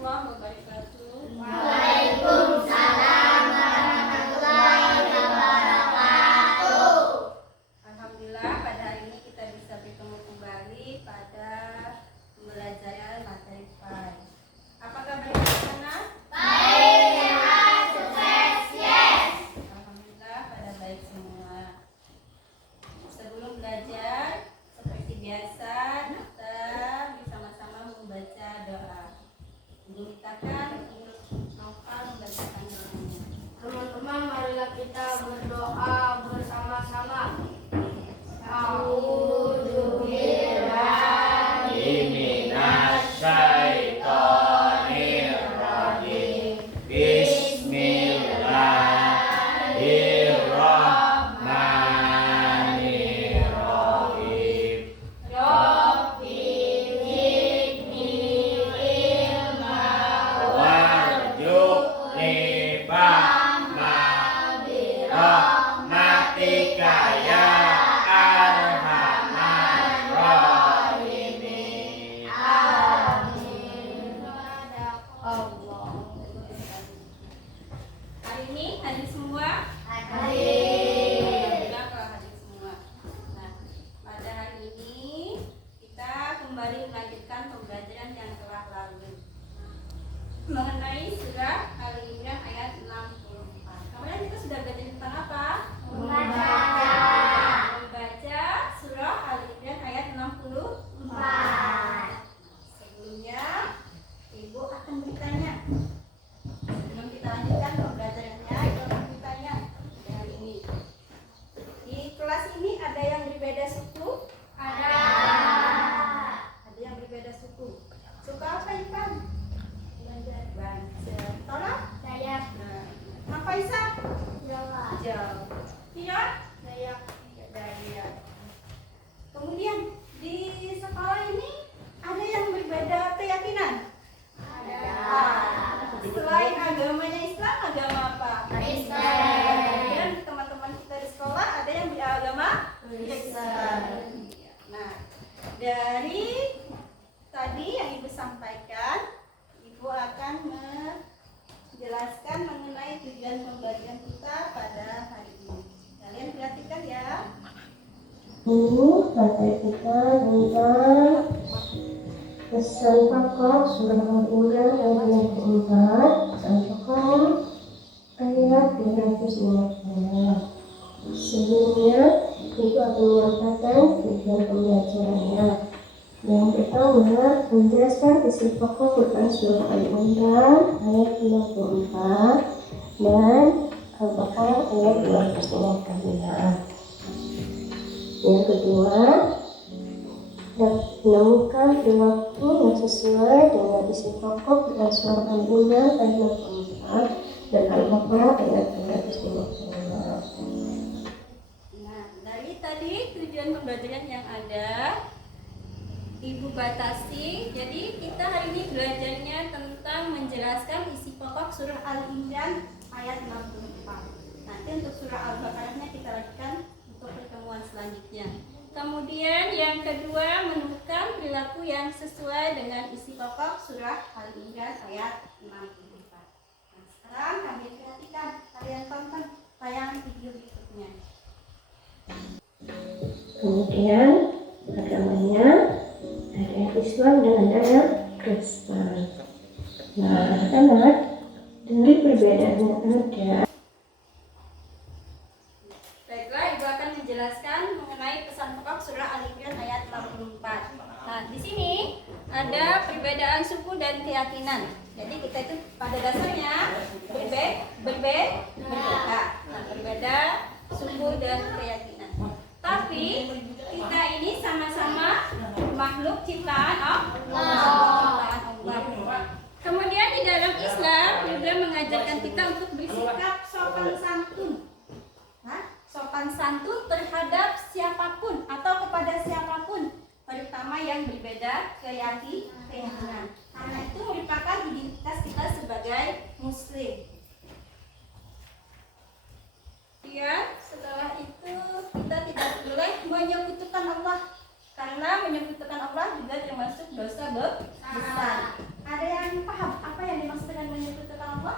warahmatullahi wabarakatuh. Waalaikumsalam warahmatullahi wabarakatuh. Alhamdulillah pada hari ini kita bisa bertemu kembali pada pembelajaran materi PAI. Apa kabar di sana? Baik, sehat, sukses, yes. Alhamdulillah pada baik semua. Sebelum belajar, seperti biasa kita bersama-sama membaca doa. Dimintakan untuk Nopal membacakan doanya. Teman-teman, marilah kita berdoa bersama-sama. A'udzu billahi minasyaitonir rajim. Bismillahirrahmanirrahim. Rabbi zidni ilma Warzuqni fahma birahmatika ya arhamar rahimin. Amin. Allah. Hari ini hadir semua? Hadir. Alhamdulillah kalau hadir semua. Nah, pada hari ini kita kembali melanjutkan pembelajaran yang telah lalu mengenai surah Al-Imran ayat 64. Kemarin kita sudah belajar tentang apa? Membaca. Membaca surah Al-Imran ayat 64. Sebelumnya Ibu akan bertanya. Sebelum kita lanjutkan pembelajarannya, Ibu akan bertanya pada hari ini. Di kelas ini ada yang berbeda suku? Ada. Ada yang berbeda suku. Suku apa Ipan? Baca. Tolong? Dayak. Nah, apa Isa? Jawa. Jauh. Iya? Dayak. Dayak. Kemudian di sekolah ini ada yang berbeda keyakinan? Ada. Selain agamanya Islam, agama apa? Islam. Kemudian teman-teman kita di sekolah ada yang beragama Islam. Nah, dari tadi yang Ibu sampaikan, Ibu akan menjelaskan mengenai tujuan pembelajaran kita pada hari ini. Kalian perhatikan ya. Ini materi kita tentang pesan pokok surah Al-Imran ayat yang keempat, pesan pokok ayat 350. Sebelumnya, itu akan menyampaikan tujuan pembelajarannya. Yang pertama, menjelaskan isi pokok Quran surah Al-Imran ayat 54 dan Al-Baqarah ayat 255. Yang kedua, menemukan perilaku yang sesuai dengan isi pokok Quran surah Al-Imran ayat 64 dan Al-Baqarah ayat 255. Nah, dari tadi tujuan pembelajaran yang ada Ibu batasi. Jadi kita hari ini belajarnya tentang menjelaskan isi pokok surah Al-Imran ayat 64. Nanti untuk surah Al-Baqarahnya kita lanjutkan untuk pertemuan selanjutnya. Kemudian yang kedua, menemukan perilaku yang sesuai dengan isi pokok surah Al-Imran ayat 64. Nah, sekarang kalian perhatikan, kalian tonton tayangan video berikutnya. Kemudian agamanya ada yang Islam dan ada yang Kristen. Nah, anak-anak, dari perbedaan yang ada, Baiklah, Ibu akan menjelaskan mengenai pesan pokok surah Al-Imran ayat 64. Nah, di sini ada perbedaan suku dan keyakinan. Jadi kita itu pada dasarnya berbeda. Nah, berbeda suku dan keyakinan. Tapi kita ini sama-sama makhluk ciptaan Allah. Kemudian di dalam Islam juga mengajarkan kita untuk bersikap sopan santun. Sopan santun terhadap siapapun atau kepada siapapun, terutama yang berbeda keyakinan. Karena itu merupakan identitas kita sebagai Muslim. Ya, setelah itu kita tidak boleh menyekutukan Allah, karena menyekutukan Allah juga termasuk dosa besar. Ada yang paham apa Apa yang dimaksud dengan menyekutukan Allah?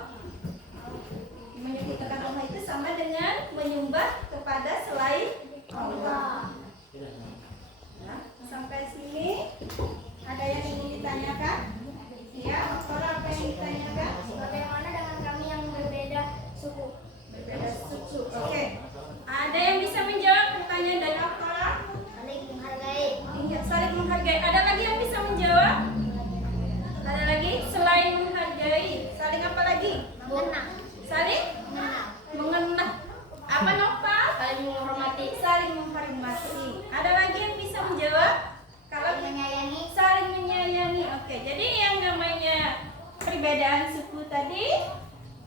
Menyekutukan Allah itu sama dengan menyembah kepada selain Allah. Nah, sampai sini ada yang ingin ditanyakan? Ya, apa yang ditanyakan? Bagaimana dengan kami yang berbeda suku? Berbeda suku. Oke. Ada yang bisa menjawab pertanyaan dari Oktora? Saling menghargai. Iya, saling menghargai. Ada lagi yang bisa menjawab? Ada lagi? Selain menghargai, saling apa lagi? Mengenal. Saling mengenal. Apa Nova? Saling menghormati. Saling menghormati. Ada lagi yang bisa menjawab? Kalau Saling menyayangi. saling menyayangi. Oke, jadi yang namanya perbedaan suku tadi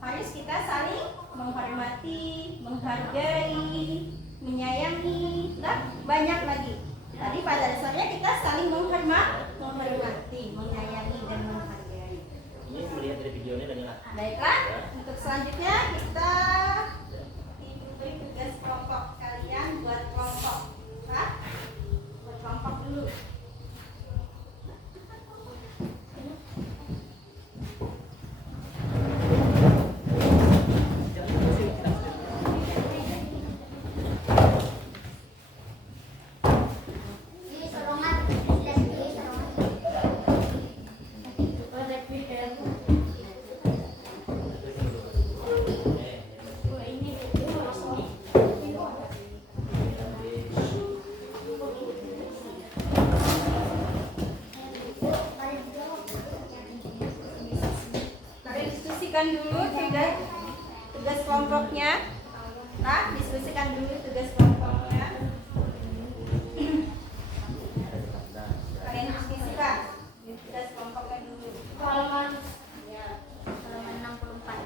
harus kita saling menghormati, menghargai, menyayangi, dan banyak lagi. Tadi pada dasarnya kita saling menghormati, menyayangi dan menghargai. Ini melihat dari videonya dan nyala. Baiklah, untuk selanjutnya kita beri tugas kelompok kalian buat kelompok. Nah, buat kelompok dulu. Ini sorongan. Tidak ini sorongan. Kalian diskusikan dulu tugas kelompoknya. Nah, diskusikan dulu tugas kelompoknya. Kalian diskusikan tugas kelompoknya dulu. Halaman Ya. halaman 64.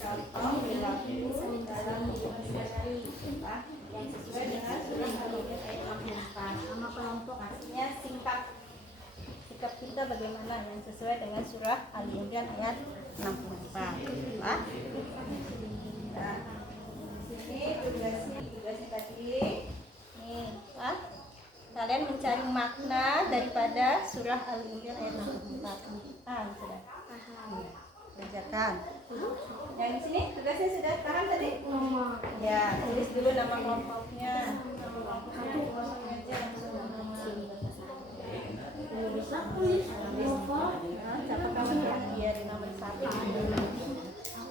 Contoh perilaku dalam sehari-hari yang sesuai dengan surah Al-Imran ayat 64. Sama kelompok. Artinya sikap kita bagaimana yang sesuai dengan surah Al-Imran ayat 64. Nah, sini tugasnya tadi. Nih, Pak. Kalian mencari makna daripada surah Al-Imran ayat 64. Sudah. Kerjakan. Yang di sini tugasnya sudah paham tadi? Ya, tulis dulu nama kelompoknya. Nama kelompoknya kosong aja langsung nama. Bisa tulis siapa kamu ya di nomor 1.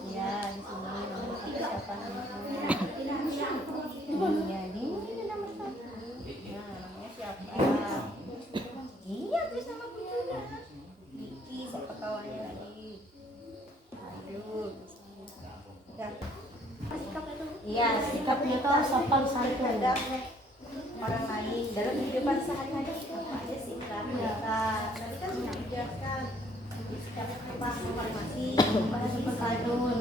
Ya, di sini nomor 1 siapa namanya? Ya, di nomor 1. Nah, namanya siapa? Iya, tulis nama bunda. Diki, siapa kawannya lagi? Aduh, ya. Iya, sikap kita sopan santun terhadap orang lain dalam kehidupan sehari-hari. Apa aja sikap kita? Tadi kan sudah dijelaskan sikap apa menghormati, sopan santun,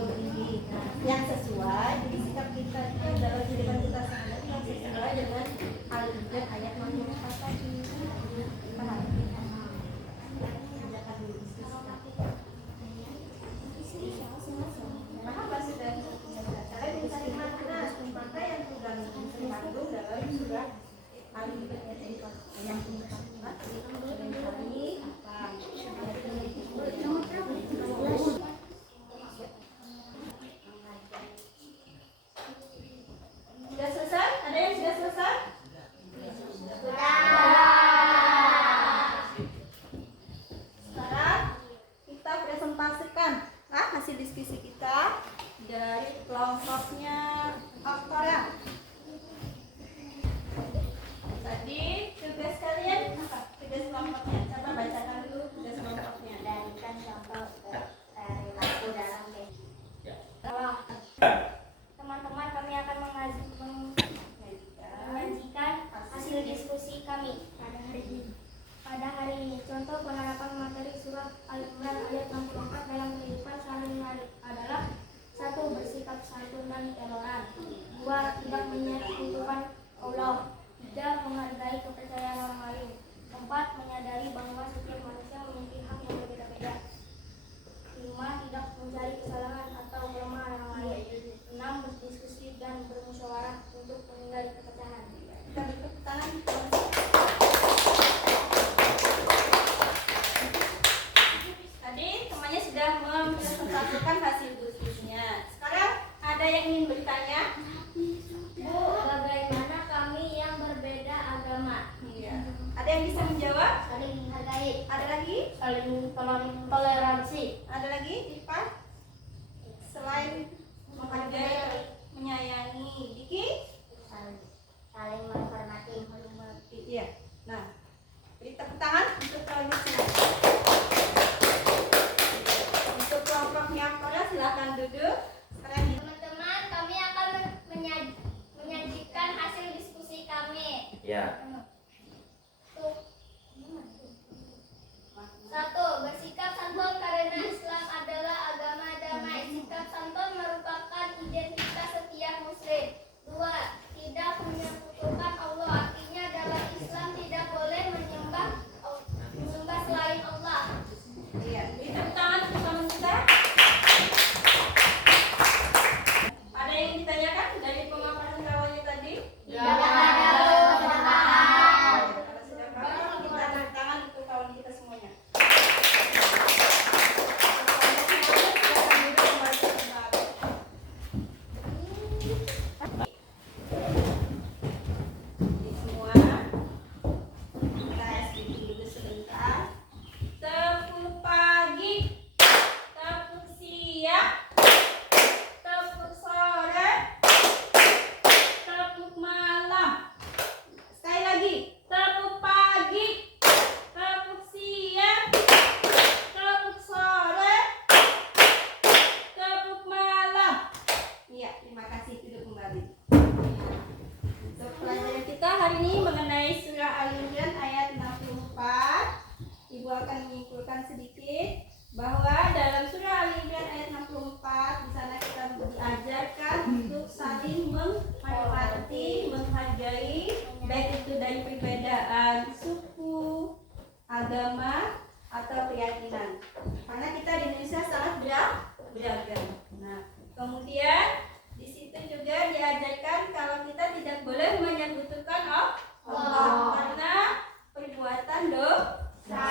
yang sesuai. Jadi sikap kita itu dalam kehidupan kita sehari-hari yang sesuai dengan Al-Imran ayat 64 tadi. Paham? Kerjakan dulu diskusi. Apa sudah? Kalian mencari makna yang sudah terkandung dalam surah Al-Imran ayat 64. Mencari apa? Sudah selesai? Ada yang sudah selesai? Sekarang kita presentasikan hasil diskusi kita dari kelompoknya Oktora. Tadi tugas kalian apa? Tugas kelompoknya. Coba bacakan dulu tugas kelompoknya. Berikan contoh perilaku dalam teman-teman, kami akan menyajikan hasil diskusi kami pada hari ini. Contoh penerapan materi surat Al-Imran ayat 64 dalam kehidupan sehari-hari adalah: 1. Bersikap santun dan toleran. 2. Tidak menyekutukan Allah. 3. Menghargai kepercayaan orang lain. 4. Menyadari bahwa setiap manusia memiliki hak yang berbeda-beda. 5. Tidak mencari kesalahan atau kelemahan orang lain. 6. Berdiskusi dan bermusyawarah untuk menghindari perpecahan. Kita beri tangan. Tadi toleransi. Ada lagi, Dipa? Selain menghargai, menyayangi, Diki? Saling menghormati. Iya. Nah, beri tepuk tangan untuk produksi. Untuk kelompoknya Korea silakan duduk. Sekarang Teman-teman, kami akan menyajikan hasil diskusi kami. Ya. Satu, bersikap santun karena Islam adalah agama damai. Sikap santun merupakan identitas setiap muslim. Dua, tidak menyekutukan Allah. Artinya dalam Islam tidak boleh menyembah selain Allah. iya, beri tepuk tangan untuk teman kita. Ada yang ditanyakan dari pemaparan kawannya tadi? Tidak ada. Kalau sudah paham, kita tepuk tangan untuk kawan kita semuanya. Jadi semua kita sedikit dulu sebentar. Tepuk pagi, tepuk siang, tepuk sore, tepuk malam. Sekali lagi, tepuk pagi, tepuk siang, tepuk sore, tepuk malam. Iya, terima kasih. Duduk kembali. Untuk pelajaran kita hari ini mengenai surah Al-Imran ayat 64. Ibu akan menyimpulkan sedikit bahwa dalam surah Al-Imran ayat 64 di sana kita diajarkan untuk saling menghormati, menghargai, baik itu dari perbedaan suku, agama, atau keyakinan. Karena kita di Indonesia sangat beragam. Nah, kemudian di situ juga diajarkan kalau kita tidak boleh menyekutukan Allah karena perbuatan dosa.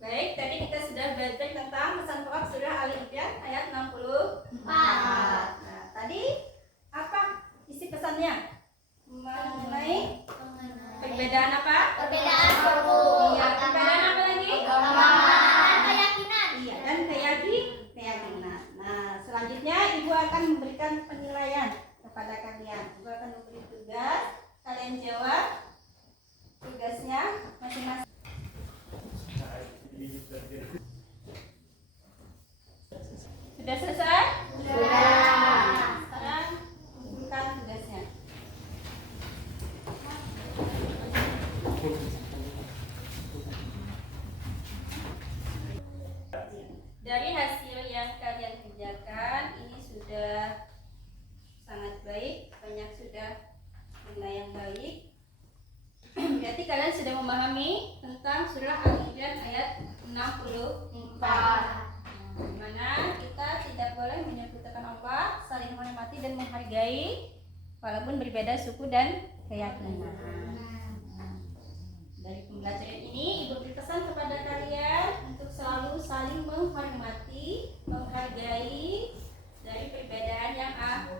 Baik, tadi kita sudah belajar tentang pesan pokok surah Al-Imran ayat 64. Nah, tadi apa isi pesannya? Mengenai perbedaan apa? Perbedaan suku, Iya, perbedaan apa lagi? agama, dan keyakinan. Iya, dan keyakinan. Nah, selanjutnya Ibu akan memberikan penilaian kepada kalian. Ibu akan memberi tugas, kalian jawab tugasnya masing-masing. Sudah selesai? Sudah. Sekarang kumpulkan tugasnya. Dari hasil yang kalian kerjakan ini sudah sangat baik, banyak sudah nilai yang baik. Berarti kalian sudah memahami tentang surah Al-Imran ayat 64. Di mana kita tidak boleh menyekutukan Allah, saling menghormati dan menghargai walaupun berbeda suku dan keyakinan. Dari pembelajaran ini Ibu berpesan kepada kalian untuk selalu saling menghormati, menghargai dari perbedaan yang ada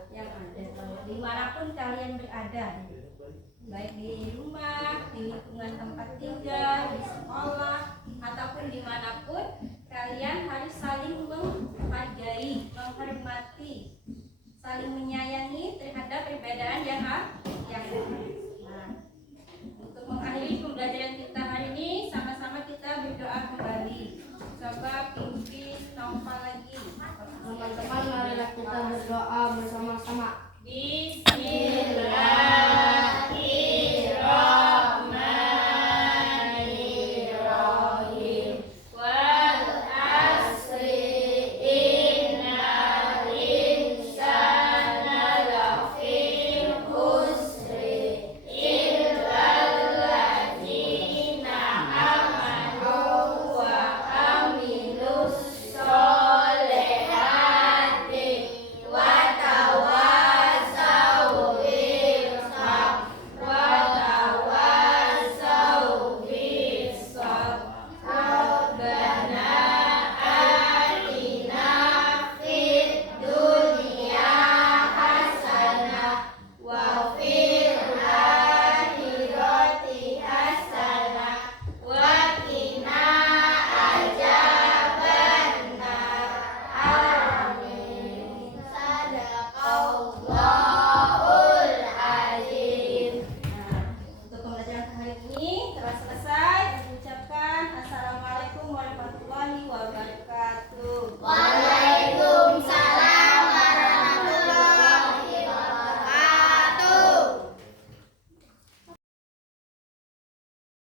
dimanapun kalian berada, baik di rumah, di lingkungan tempat tinggal, di sekolah, ataupun dimanapun kalian harus saling menghargai, menghormati, saling menyayangi terhadap perbedaan yang ada.